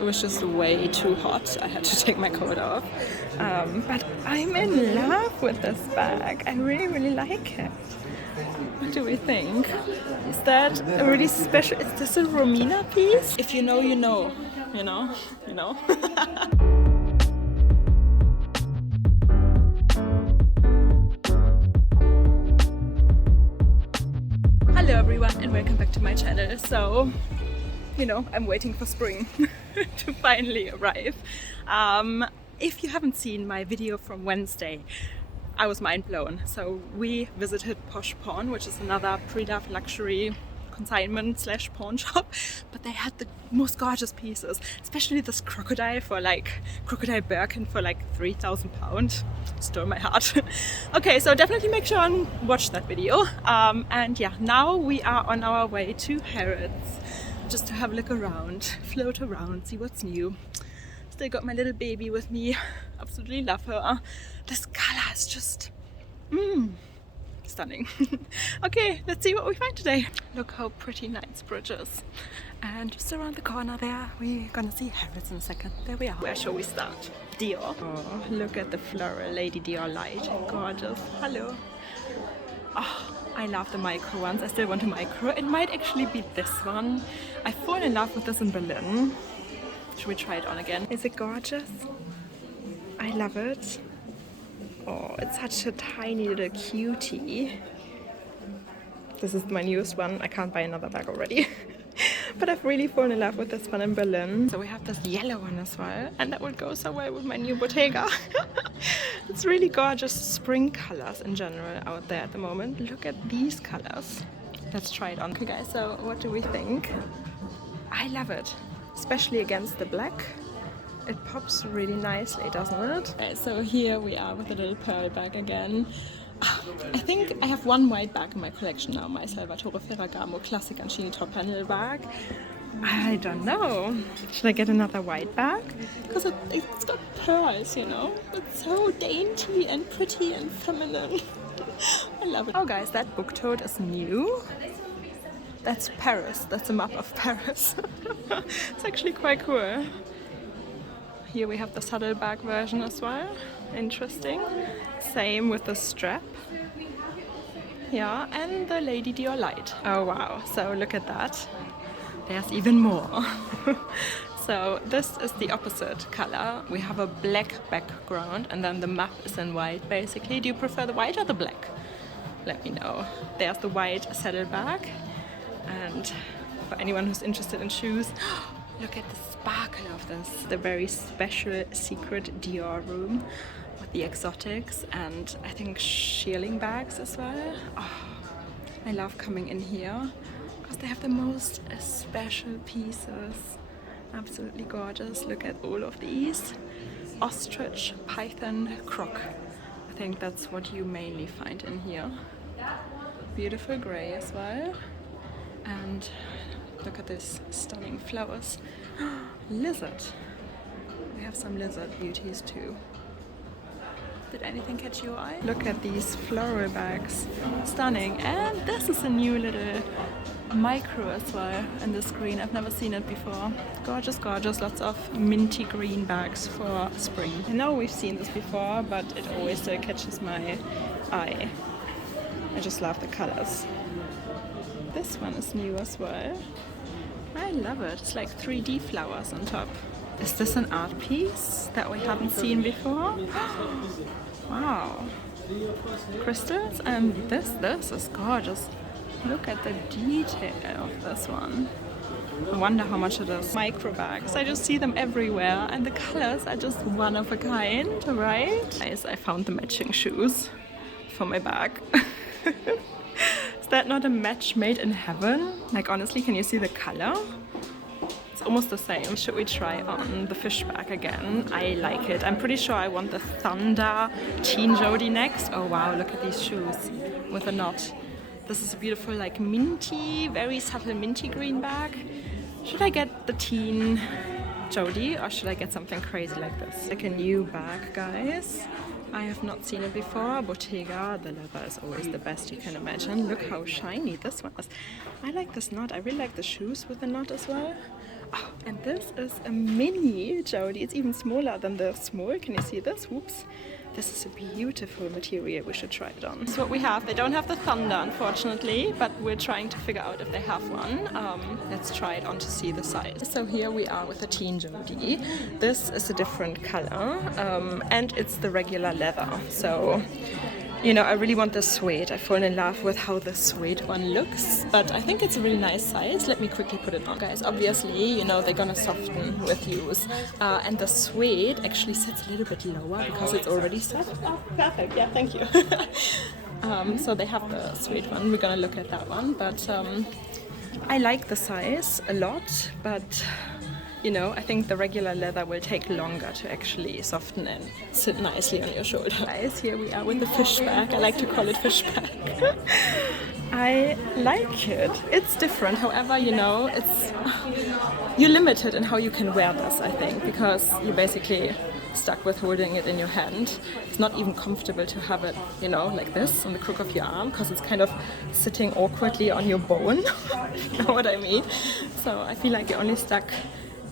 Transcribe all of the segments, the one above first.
It was just way too hot. I had to take my coat off. But I'm in love with this bag. I really, really like it. What do we think? Is that a really special? Is this a Romina piece? If you know, you know. You know? You know? Hello everyone and welcome back to my channel. So, you know, I'm waiting for spring to finally arrive. If you haven't seen my video from Wednesday, I was mind blown. So we visited Posh Pawn, which is another pre-loved luxury consignment / pawn shop, but they had the most gorgeous pieces, especially this crocodile Birkin for like £3,000. Stole my heart. Okay, so definitely make sure and watch that video. And yeah, now we are on our way to Harrods just to have a look around, float around, see what's new. Still got my little baby with me. Absolutely love her. This color is just stunning. Okay, let's see what we find today. Look how pretty Knightsbridge is. And just around the corner there, we're gonna see Harrods in a second. There we are. Where shall we start? Dior. Oh, look at the floral Lady Dior light. Gorgeous. Hello. Oh, I love the micro ones. I still want a micro. It might actually be this one. I've fallen in love with this in Berlin. Should we try it on again? Is it gorgeous? I love it. Oh, it's such a tiny little cutie. This is my newest one. I can't buy another bag already. But I've really fallen in love with this one in Berlin. So we have this yellow one as well. And that would go so well with my new Bottega. It's really gorgeous spring colors in general out there at the moment. Look at these colors. Let's try it on. Okay guys, so what do we think? I love it. Especially against the black. It pops really nicely, doesn't it? Okay, so here we are with a little pearl bag again. I think I have one white bag in my collection now, my Salvatore Ferragamo Classic Ancini top panel bag. I don't know. Should I get another white bag? Because it's got pearls, you know? It's so dainty and pretty and feminine. I love it. Oh guys, that book tote is new. That's Paris. That's a map of Paris. It's actually quite cool. Here we have the saddle bag version as well. Interesting. Same with the strap. Yeah, and the Lady Dior light. Oh wow, so look at that. There's even more. So this is the opposite color. We have a black background and then the map is in white basically. Do you prefer the white or the black? Let me know. There's the white saddle bag. And for anyone who's interested in shoes, look at the sparkle of this. The very special secret Dior room with the exotics and I think shearling bags as well. Oh, I love coming in here because they have the most special pieces. Absolutely gorgeous. Look at all of these. Ostrich, python, croc. I think that's what you mainly find in here. Beautiful grey as well. And look at this stunning flowers. Lizard. We have some lizard beauties too. Did anything catch your eye? Look at these floral bags. Stunning. And this is a new little micro as well in this green. I've never seen it before. Gorgeous, gorgeous. Lots of minty green bags for spring. I know we've seen this before, but it always still catches my eye. I just love the colors. This one is new as well. I love it. It's like 3D flowers on top. Is this an art piece that we haven't seen before? Wow. Crystals and this is gorgeous. Look at the detail of this one. I wonder how much it is. Micro bags. I just see them everywhere and the colors are just one of a kind, right? Guys, I found the matching shoes for my bag. Is that not a match made in heaven? Like honestly, can you see the color? It's almost the same. Should we try on the fish bag again? I like it. I'm pretty sure I want the Thunder Teen Jody next. Oh wow, look at these shoes with a knot. This is a beautiful like minty, very subtle minty green bag. Should I get the Teen Jody or should I get something crazy like this? Like a new bag, guys. I have not seen it before. Bottega, the leather is always the best you can imagine. Look how shiny this one is. I like this knot. I really like the shoes with the knot as well. Oh, and this is a mini Jody. It's even smaller than the small. Can you see this? Whoops. This is a beautiful material. We should try it on. That's what we have. They don't have the Thunder, unfortunately, but we're trying to figure out if they have one. Let's try it on to see the size. So here we are with a teen Jody. This is a different color, and it's the regular leather. So, you know, I really want the suede. I've fallen in love with how the suede one looks, but I think it's a really nice size. Let me quickly put it on. Guys, obviously, you know, they're gonna soften with use. And the suede actually sits a little bit lower because it's already soft. Oh, perfect. Yeah, thank you. So they have the suede one. We're gonna look at that one, but I like the size a lot, but you know, I think the regular leather will take longer to actually soften and sit nicely on your shoulder. Guys, here we are with the fish bag. I like to call it fish bag. I like it. It's different. However, you know, you're limited in how you can wear this, I think, because you're basically stuck with holding it in your hand. It's not even comfortable to have it, you know, like this on the crook of your arm, because it's kind of sitting awkwardly on your bone. You know what I mean? So I feel like you're only stuck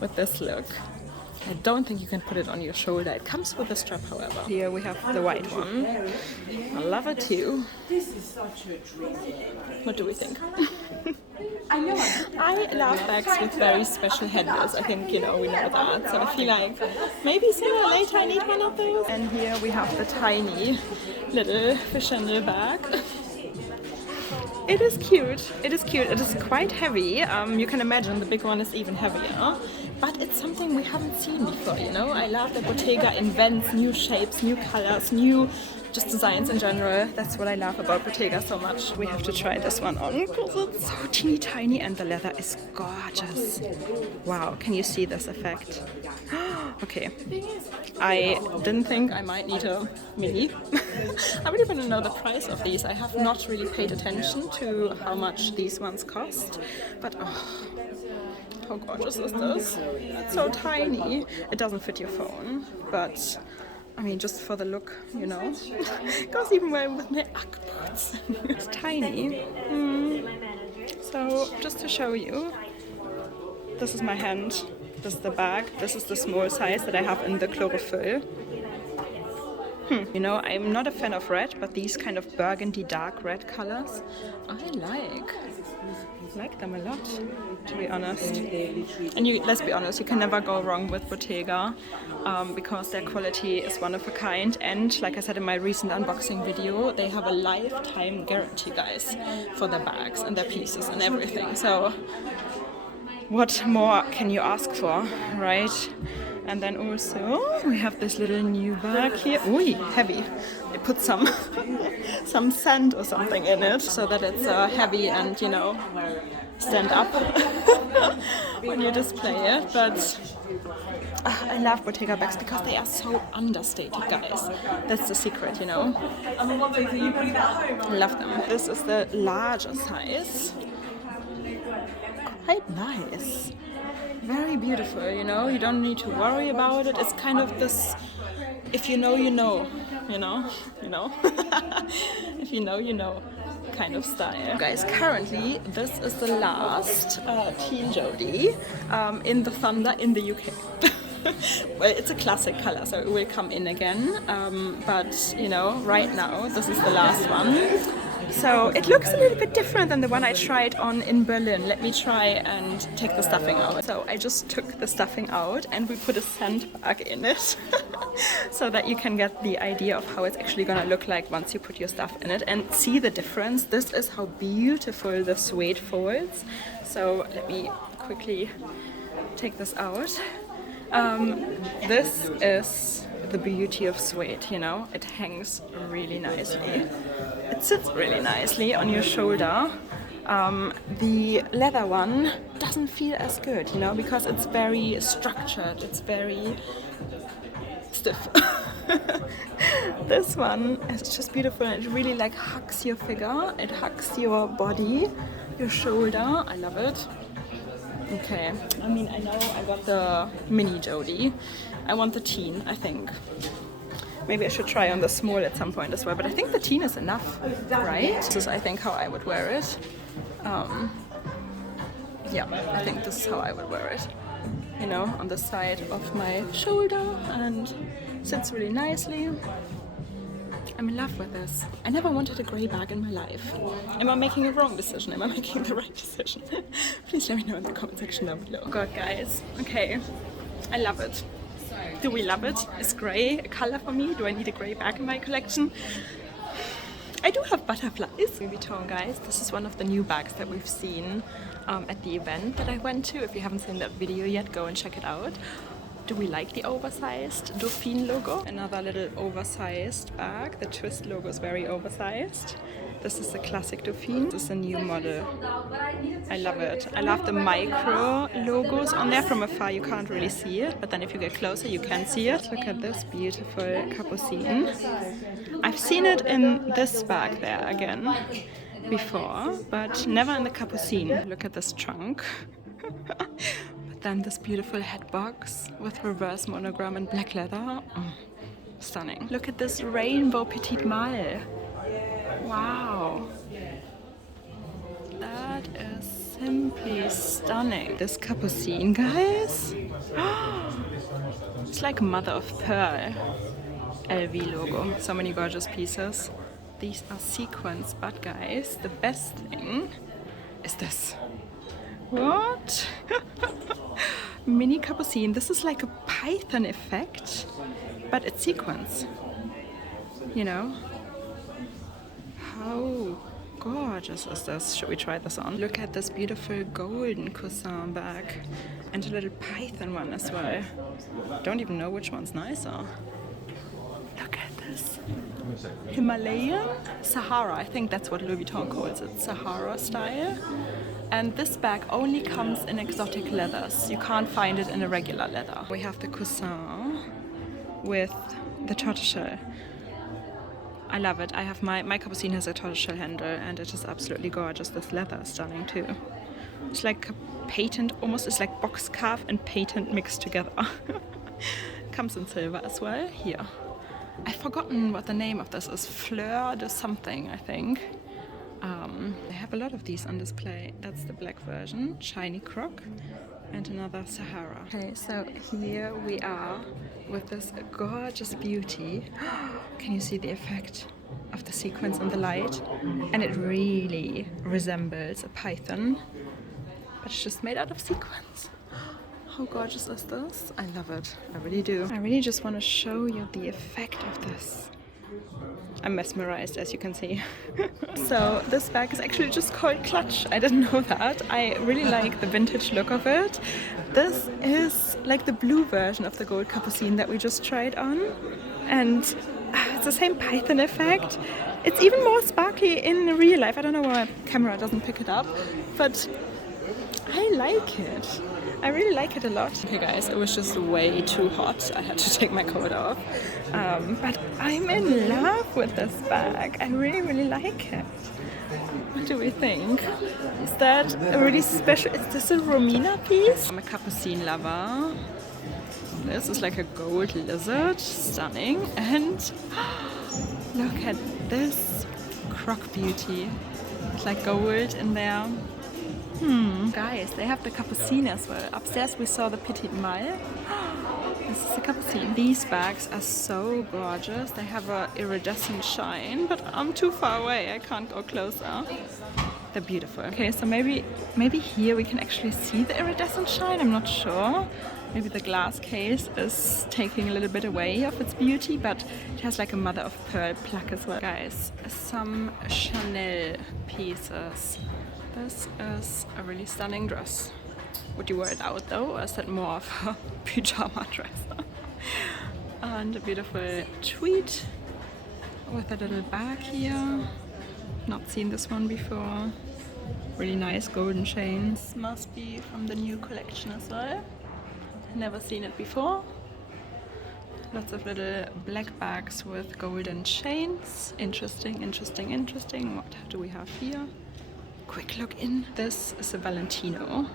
with this look. I don't think you can put it on your shoulder. It comes with a strap, however. Here we have the white one. I love it too. This is such a dream. What do we think? I know. I love bags with very special handles. I think, you know, we know that. So I feel like maybe sooner or later I need one of those. And here we have the tiny little fish handle bag. It is cute. It is cute. It is quite heavy. You can imagine the big one is even heavier. But it's something we haven't seen before, you know? I love that Bottega invents new shapes, new colors, new just designs in general. That's what I love about Bottega so much. We have to try this one on because it's so teeny tiny and the leather is gorgeous. Wow, can you see this effect? Okay, I didn't think I might need a mini. I really want to know the price of these. I have not really paid attention to how much these ones cost, but oh, how gorgeous is this? It's so tiny. It doesn't fit your phone, but I mean, just for the look, you know. Goes even well with my Ugg boots. It's tiny. So, just to show you, this is my hand, this is the bag, this is the small size that I have in the chlorophyll. You know, I'm not a fan of red, but these kind of burgundy dark red colors, I like them a lot, to be honest. And let's be honest, you can never go wrong with Bottega because their quality is one of a kind. And like I said in my recent unboxing video, they have a lifetime guarantee, guys, for their bags and their pieces and everything. So what more can you ask for, right? And then also we have this little new bag here. Ooh, heavy. They put some sand or something in it so that it's heavy and, you know, stand up when you display it. But I love Bottega bags because they are so understated, guys. That's the secret, you know. I love them. This is the larger size. Quite nice. Very beautiful, you know, you don't need to worry about it. It's kind of this, if you know, you know, you know. If you know, you know kind of style. Guys, currently this is the last teen Jody in the Thunder in the UK. Well, it's a classic color, so it will come in again, but you know, right now this is the last one. So it looks a little bit different than the one I tried on in Berlin. Let me try and take the stuffing out. So I just took the stuffing out and we put a sandbag in it so that you can get the idea of how it's actually gonna look like once you put your stuff in it and see the difference. This is how beautiful the suede folds. So let me quickly take this out. This is the beauty of suede, you know, it hangs really nicely. It sits really nicely on your shoulder. The leather one doesn't feel as good, you know, because it's very structured, it's very stiff. This one is just beautiful and it really like hugs your figure, it hugs your body, your shoulder. I love it. Okay, I mean, I know I got the mini Jody. I want the teen, I think. Maybe I should try on the small at some point as well, but I think the teen is enough, right? This is, I think, how I would wear it. Yeah, I think this is how I would wear it. you know, on the side of my shoulder and sits really nicely. I'm in love with this. I never wanted a grey bag in my life. Am I making a wrong decision? Am I making the right decision? Please let me know in the comment section down below. Oh God, guys. Okay. I love it. Do we love it? Is grey a color for me? Do I need a grey bag in my collection? I do have butterflies. Louis Vuitton, guys. This is one of the new bags that we've seen at the event that I went to. If you haven't seen that video yet, go and check it out. Do we like the oversized Dauphine logo? Another little oversized bag. The twist logo is very oversized. This is the classic Dauphine. This is a new model. I love it. I love the micro logos on there. From afar you can't really see it, but then if you get closer you can see it. Look at this beautiful capucine. I've seen it in this bag there again before, but never in the capucine. Look at this trunk. But then this beautiful head box with reverse monogram and black leather. Stunning. Look at this rainbow petite malle. Wow. That is simply stunning. This capucine, guys. It's like mother of pearl. LV logo. So many gorgeous pieces. These are sequins, but guys, the best thing is this. What? Mini capucine. This is like a python effect, but it's sequins. You know? How gorgeous is this? Should we try this on? Look at this beautiful golden coussin bag. And a little python one as well. Don't even know which one's nicer. Look at this. Himalayan? Sahara, I think that's what Louis Vuitton calls it. Sahara style. And this bag only comes in exotic leathers. You can't find it in a regular leather. We have the coussin with the tortoiseshell. I love it. I have my capucine has a tortoiseshell handle and it is absolutely gorgeous. This leather is stunning too. It's like a patent, almost it's like box carve and patent mixed together. Comes in silver as well. Here. I've forgotten what the name of this is. Fleur de something, I think. They have a lot of these on display. That's the black version, shiny croc, and another Sahara. Okay, so here we are with this gorgeous beauty. Can you see the effect of the sequins in the light? And it really resembles a python, but it's just made out of sequins. How gorgeous is this? I love it. I really do. I really just want to show you the effect of this. I'm mesmerized, as you can see. So this bag is actually just called Clutch. I didn't know that. I really like the vintage look of it. This is like the blue version of the gold capucine that we just tried on. And it's the same python effect. It's even more sparkly in real life. I don't know why my camera doesn't pick it up, but I like it. I really like it a lot. Okay guys, it was just way too hot. I had to take my coat off. But I'm in love with this bag. I really, really like it. What do we think? Is that a really special... Is this a Romina piece? I'm a capucine lover. This is like a gold lizard. Stunning. And look at this croc beauty. It's like gold in there. Guys, they have the capucine as well. Upstairs we saw the petite malle. This is the capucine. These bags are so gorgeous. They have a iridescent shine, but I'm too far away. I can't go closer. They're beautiful. Okay, so maybe here we can actually see the iridescent shine. I'm not sure. Maybe the glass case is taking a little bit away of its beauty, but it has like a mother of pearl plaque as well. Guys, some Chanel pieces. This is a really stunning dress. Would you wear it out though, or is that more of a pyjama dress? And a beautiful tweed with a little bag here. Not seen this one before. Really nice golden chains. Must be from the new collection as well. Never seen it before. Lots of little black bags with golden chains. Interesting, interesting, interesting. What do we have here? Quick look in. This is a Valentino,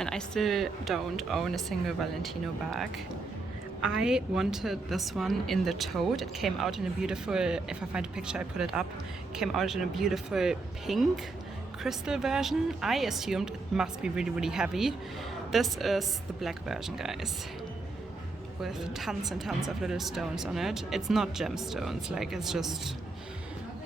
and I still don't own a single Valentino bag. I wanted this one in the tote. It came out in a beautiful, if I find a picture I put it up, came out in a beautiful pink crystal version. I assumed it must be really, really heavy, This is the black version, guys, with tons and tons of little stones on it. It's not gemstones, like it's just,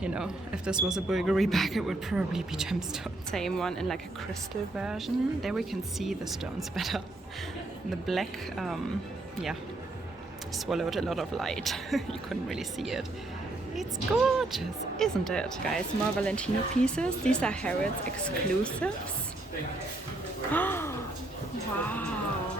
you know, if this was a Bulgari bag, it would probably be gemstones. Same one in like a crystal version. There we can see the stones better. The black, yeah, swallowed a lot of light. You couldn't really see it. It's gorgeous, isn't it? Guys, more Valentino pieces. These are Harrods exclusives. Wow,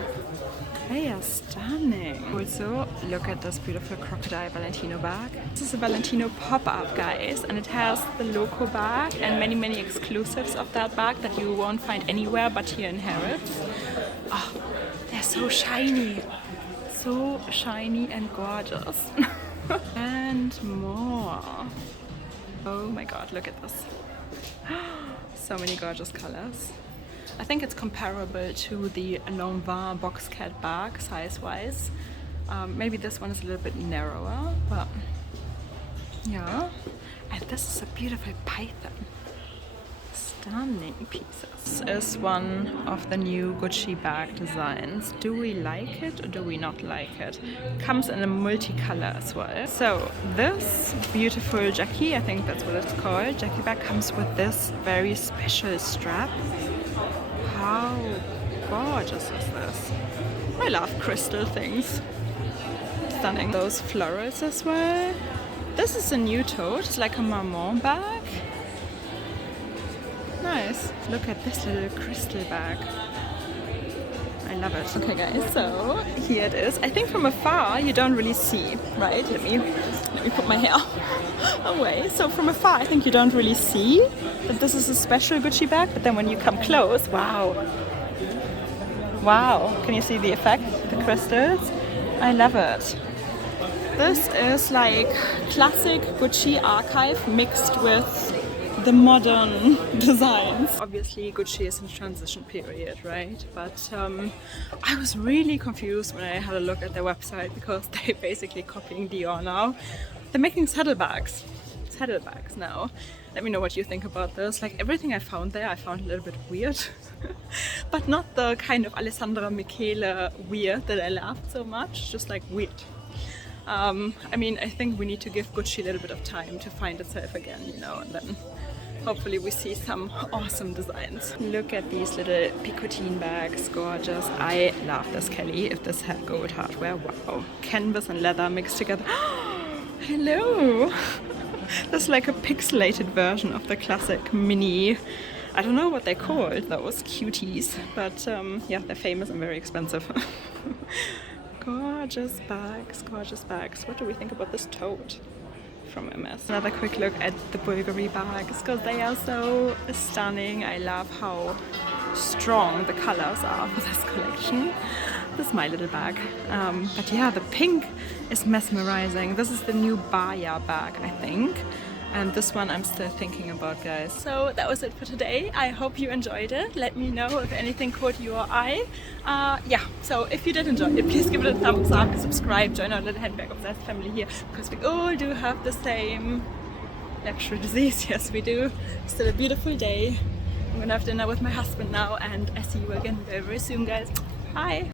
they are stunning. Also, look at this beautiful crocodile Valentino bag. This is a Valentino pop-up, guys, and it has the loco bag and many, many exclusives of that bag that you won't find anywhere but here in Harrods. Oh, they're so shiny. So shiny and gorgeous. And more. Oh my god, look at this. So many gorgeous colors. I think it's comparable to the Lanvin box cat bag size-wise. Maybe this one is a little bit narrower, but yeah. And this is a beautiful python. Stunning pieces. This is one of the new Gucci bag designs. Do we like it or do we not like it? Comes in a multicolor as well. So this beautiful Jackie, I think that's what it's called, Jackie bag, comes with this very special strap. How gorgeous is this? I love crystal things. Stunning. Those florals as well. This is a new tote. It's like a Marmont bag. Nice. Look at this little crystal bag. I love it. Okay guys, so here it is. I think from afar you don't really see, right? Let me put my hair away. So from afar I think you don't really see that this is a special Gucci bag, but then when you come close, wow. Wow, can you see the effect? The crystals? I love it. This is like classic Gucci archive mixed with the modern designs. Obviously Gucci is in transition period, right? But I was really confused when I had a look at their website because they're basically copying Dior now. They're making saddle bags now. Let me know what you think about this. Like everything I found there, I found a little bit weird. But not the kind of Alessandra Michele weird that I laughed so much, just like weird. I mean, I think we need to give Gucci a little bit of time to find itself again, you know, and then hopefully we see some awesome designs. Look at these little picotine bags, gorgeous. I love this, Kelly. If this had gold hardware, wow. Canvas and leather mixed together. Hello! That's like a pixelated version of the classic mini. I don't know what they're called, those cuties, but yeah, they're famous and very expensive. Gorgeous bags, gorgeous bags. What do we think about this tote from MS? Another quick look at the Bulgari bags because they are so stunning. I love how strong the colors are for this collection. This is my little bag. But yeah, the pink is mesmerizing. This is the new Baya bag, I think. And this one I'm still thinking about, guys. So that was it for today. I hope you enjoyed it. Let me know if anything caught your eye. Yeah, so if you did enjoy it, please give it a thumbs up, subscribe, join our little handbag obsessed family here, because we all do have the same luxury disease. Yes, we do. Still a beautiful day. I'm gonna have dinner with my husband now, and I see you again very, very soon, guys. Bye!